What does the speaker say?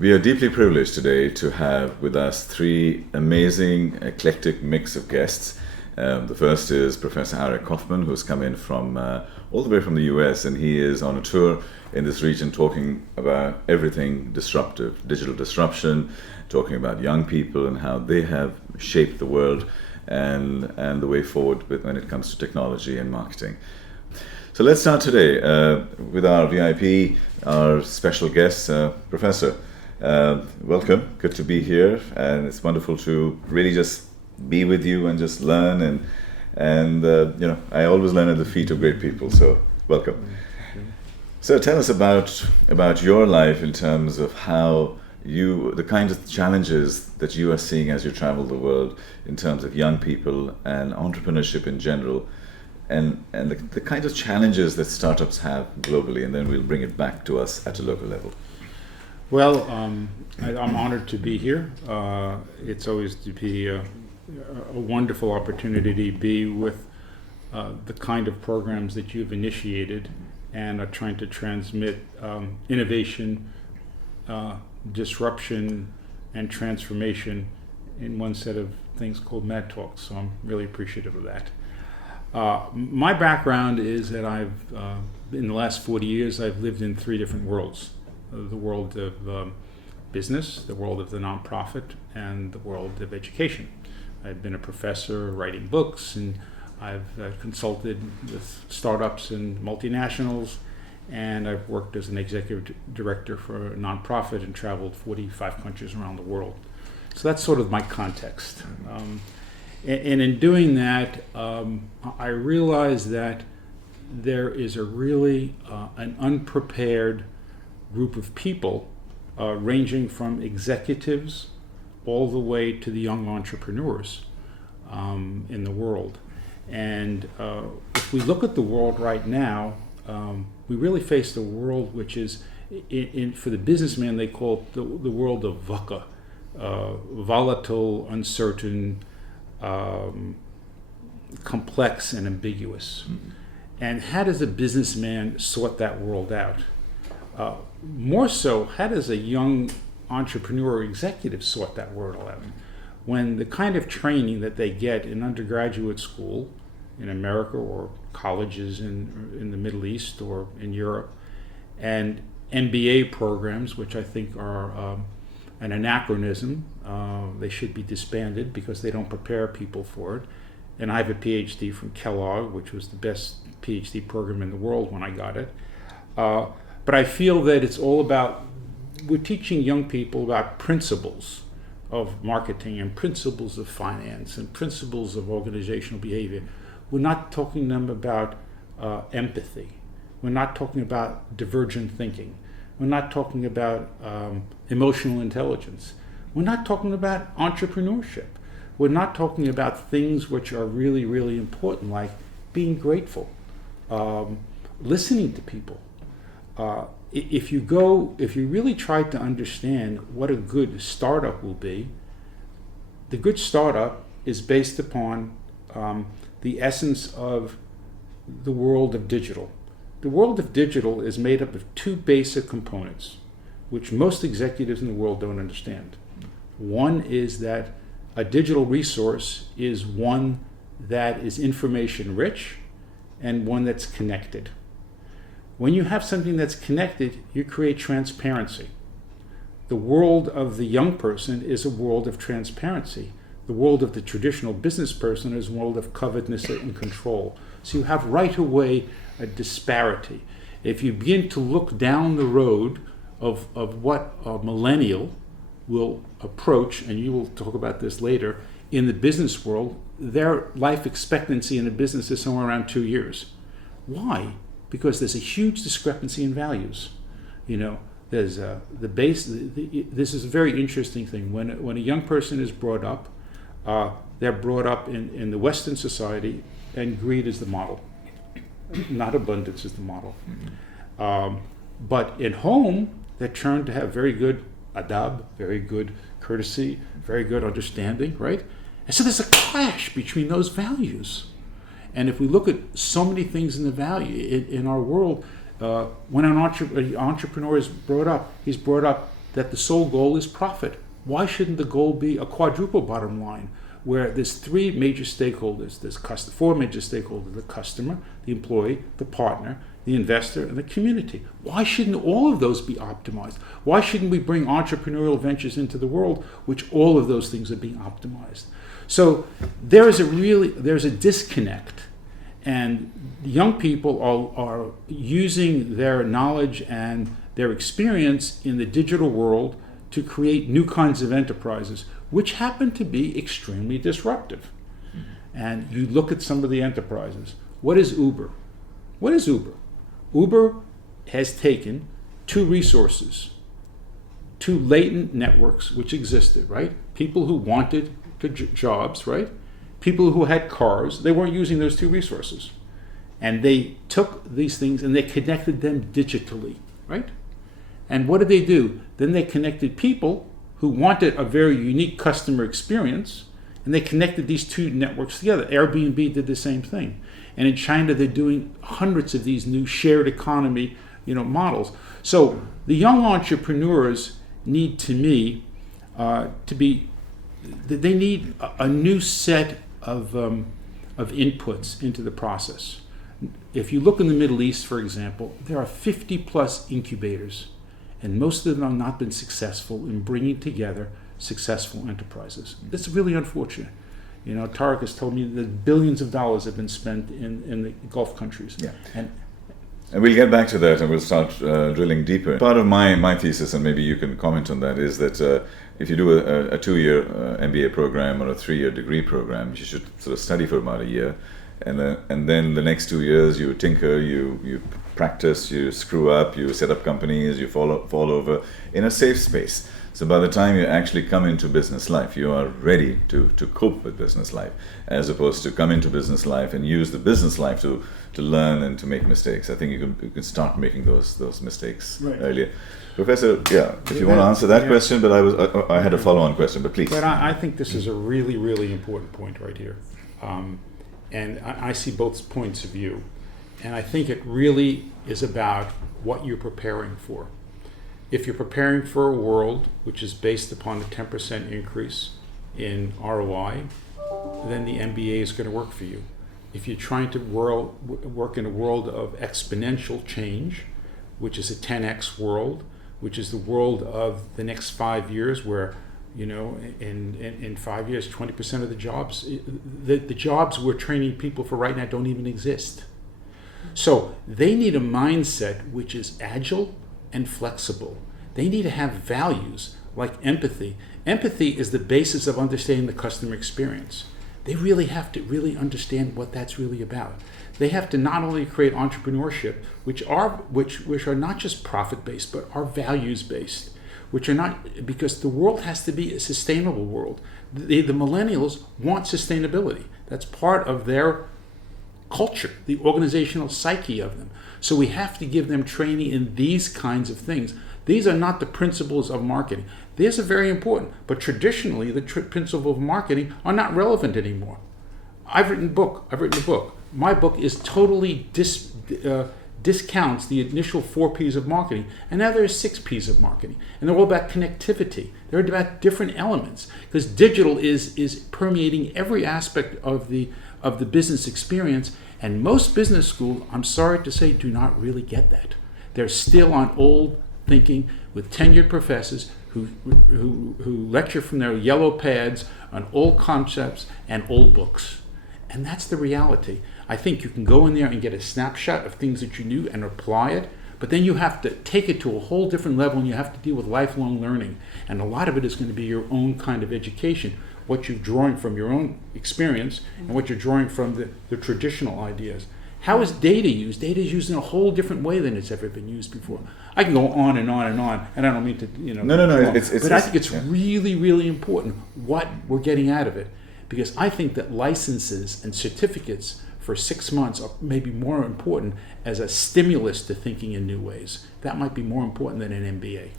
We are deeply privileged today to have with us three amazing, eclectic mix of guests. The first is Professor Aric Kaufman, who's come in from all the way from the US, and he is on a tour in this region talking about everything disruptive, digital disruption, talking about young people and how they have shaped the world and the way forward when it comes to technology and marketing. So let's start today with our VIP, our special guest, Professor. Welcome, good to be here, and it's wonderful to really just be with you and just learn and I always learn at the feet of great people, so welcome. So tell us about your life in terms of how the kinds of challenges that you are seeing as you travel the world in terms of young people and entrepreneurship in general, and the kinds of challenges that startups have globally, and then we'll bring it back to us at a local level. Well, I'm honored to be here. It's always to be a wonderful opportunity to be with the kind of programs that you've initiated and are trying to transmit innovation, disruption, and transformation in one set of things called Mad Talks. So I'm really appreciative of that. My background is that in the last 40 years, I've lived in three different worlds. The world of business, the world of the nonprofit, and the world of education. I've been a professor writing books, and I've consulted with startups and multinationals, and I've worked as an executive director for a nonprofit and traveled 45 countries around the world. So that's sort of my context. And in doing that, I realized that there is a really an unprepared group of people ranging from executives all the way to the young entrepreneurs in the world. And if we look at the world right now, we really face the world which is, for the businessman, they call it the world of VUCA, volatile, uncertain, complex, and ambiguous. Mm-hmm. And how does a businessman sort that world out? More so, how does a young entrepreneur or executive sort that world out? When the kind of training that they get in undergraduate school in America or colleges in the Middle East or in Europe, and MBA programs, which I think are an anachronism, they should be disbanded because they don't prepare people for it. And I have a PhD from Kellogg, which was the best PhD program in the world when I got it. But I feel that it's all about, we're teaching young people about principles of marketing and principles of finance and principles of organizational behavior. We're not talking to them about empathy. We're not talking about divergent thinking. We're not talking about emotional intelligence. We're not talking about entrepreneurship. We're not talking about things which are really, really important, like being grateful, listening to people. If you really try to understand what a good startup will be, the good startup is based upon the essence of the world of digital. The world of digital is made up of two basic components, which most executives in the world don't understand. One is that a digital resource is one that is information rich and one that's connected. When you have something that's connected, you create transparency. The world of the young person is a world of transparency. The world of the traditional business person is a world of covetousness and control. So you have right away a disparity. If you begin to look down the road of what a millennial will approach, and you will talk about this later, in the business world, their life expectancy in a business is somewhere around 2 years. Why? Because there's a huge discrepancy in values. There's this is a very interesting thing. When a young person is brought up, they're brought up in the Western society, and greed is the model, not abundance is the model. Mm-hmm. But in home, they're trained to have very good adab, very good courtesy, very good understanding, right? And so there's a clash between those values. And if we look at so many things in the value in our world, when an entrepreneur is brought up, he's brought up that the sole goal is profit. Why shouldn't the goal be a quadruple bottom line, where there's three major stakeholders, four major stakeholders: the customer, the employee, the partner, the investor, and the community? Why shouldn't all of those be optimized? Why shouldn't we bring entrepreneurial ventures into the world, which all of those things are being optimized? So there's a disconnect, and young people are using their knowledge and their experience in the digital world to create new kinds of enterprises, which happen to be extremely disruptive. And you look at some of the enterprises. What is Uber? What is Uber? Uber has taken two resources, two latent networks which existed, right? People who wanted jobs, right? People who had cars, they weren't using those two resources. And they took these things and they connected them digitally, right? And what did they do? Then they connected people who wanted a very unique customer experience, and they connected these two networks together. Airbnb did the same thing. And in China, they're doing hundreds of these new shared economy, models. So the young entrepreneurs need, to me, they need a new set of inputs into the process. If you look in the Middle East, for example, there are 50 plus incubators, and most of them have not been successful in bringing together successful enterprises. It's really unfortunate. Tarek has told me that billions of dollars have been spent in the Gulf countries. Yeah. And we'll get back to that, and we'll start drilling deeper. Part of my thesis, and maybe you can comment on that, is that if you do a 2-year MBA program or a 3-year degree program, you should sort of study for about a year, and then the next 2 years you tinker, you practice, you screw up, you set up companies, you fall over in a safe space. So by the time you actually come into business life, you are ready to cope with business life, as opposed to come into business life and use the business life to learn and to make mistakes. I think you can start making those mistakes earlier. Professor, if you want to answer that question, but I had a follow-on question, but please. But I think this is a really, really important point right here. And I see both points of view. And I think it really is about what you're preparing for. If you're preparing for a world which is based upon a 10% increase in ROI, then the MBA is going to work for you. If you're trying to work in a world of exponential change, which is a 10x world, which is the world of the next 5 years, where in 5 years 20% of the jobs, the jobs we're training people for right now don't even exist. So they need a mindset which is agile and flexible. They need to have values like empathy. Empathy is the basis of understanding the customer experience. They really have to really understand what that's really about. They have to not only create entrepreneurship, which are not just profit-based, but are values-based, which are not, because the world has to be a sustainable world. The millennials want sustainability. That's part of their culture, the organizational psyche of them. So we have to give them training in these kinds of things. These are not the principles of marketing. These are very important, but traditionally the principles of marketing are not relevant anymore. I've written a book. My book is totally discounts the initial 4 P's of marketing, and now there are 6 P's of marketing, and they're all about connectivity. They're about different elements, because digital is permeating every aspect of the business experience, and most business schools, I'm sorry to say, do not really get that. They're still on old thinking with tenured professors who lecture from their yellow pads on old concepts and old books. And that's the reality. I think you can go in there and get a snapshot of things that you knew and apply it, but then you have to take it to a whole different level, and you have to deal with lifelong learning. And a lot of it is going to be your own kind of education, what you're drawing from your own experience and what you're drawing from the traditional ideas. How is data used? Data is used in a whole different way than it's ever been used before. I can go on and on and on, and I don't mean to, No. But I think it's really, really important what we're getting out of it, because I think that licenses and certificates for 6 months are maybe more important as a stimulus to thinking in new ways. That might be more important than an MBA.